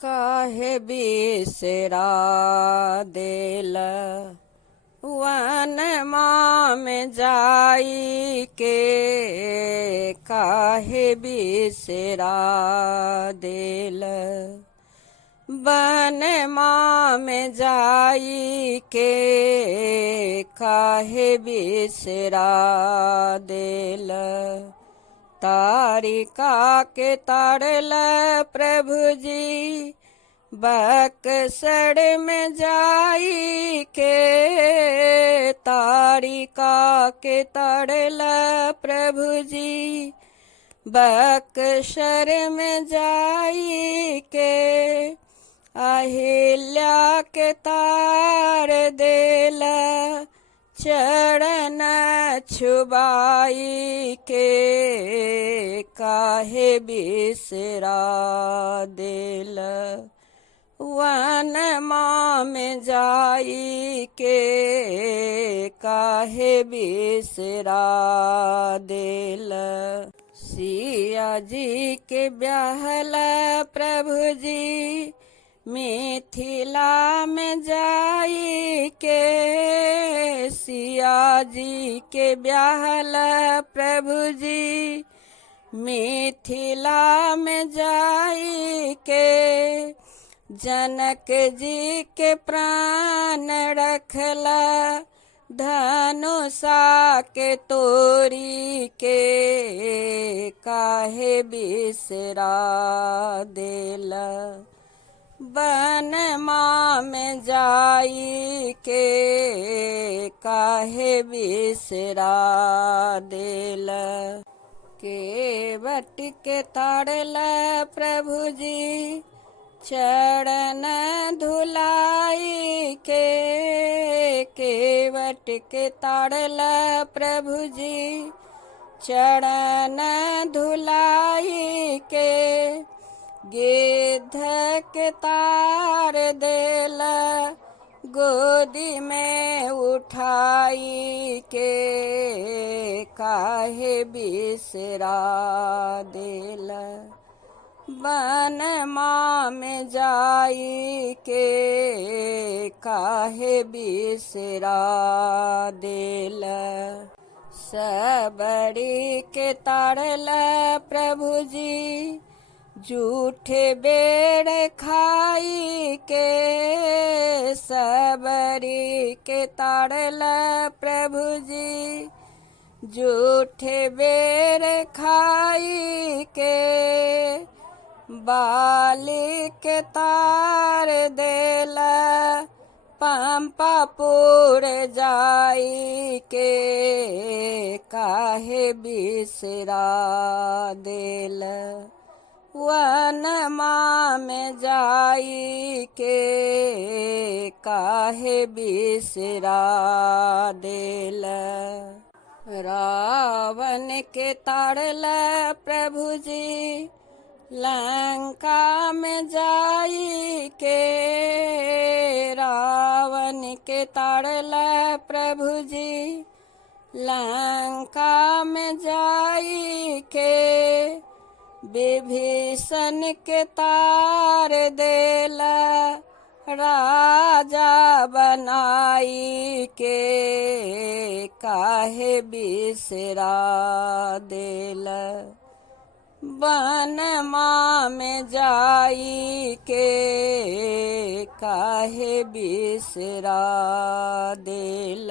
काहे बिसरा देल वनमा में जाई के, काहे बिसरा देल वनमा में जाई के, काहे बिसरा देल तारिका के तारल प्रभु जी बक्सर में जाई के, तारिका के तारल प्रभु जी बक्सर में जाई के, अहिल्या के तार देल चरण छुबाई के, काहे बिसरा देल वनमा में जाई के, काहे बिसरा देल सिया जी के ब्याहल प्रभु जी मिथिला में जाई के, सिया जी के ब्याहल प्रभु जी मिथिला में जाई के, जनक जी के प्राण रखला धनुषा के तोरी के, काहे बिसरा देल वनमा में जाई के, काहे बिसरा देल केवट के ताड़ल प्रभु जी चरण धुलाई के, केवट के ताड़ल प्रभु जी चरण धुलाई के, गिद्ध के तार देल गोदी में उठाई के, काहे बिसरा देल वनमा में जाई के, काहे बिसरा देल सबरी के ताड़ल प्रभु जी झूठे बेड़ खाई के, सबरी के ताड़ल प्रभु जी झूठे बेड़ खाई के, बाली के तार देल पंपापुर जाई के, काहे बिसरा देल वनमा में जाई के, काहे बिसरा देल रावण के ताड़ल प्रभु जी लंका में जाई के, रावण के ताड़ल प्रभु जी लंका में जाई के, विभीषण के तार देल राजा बनाई के, काहे बिसरा देल वनमा में जाई के, काहे बिसरा देल।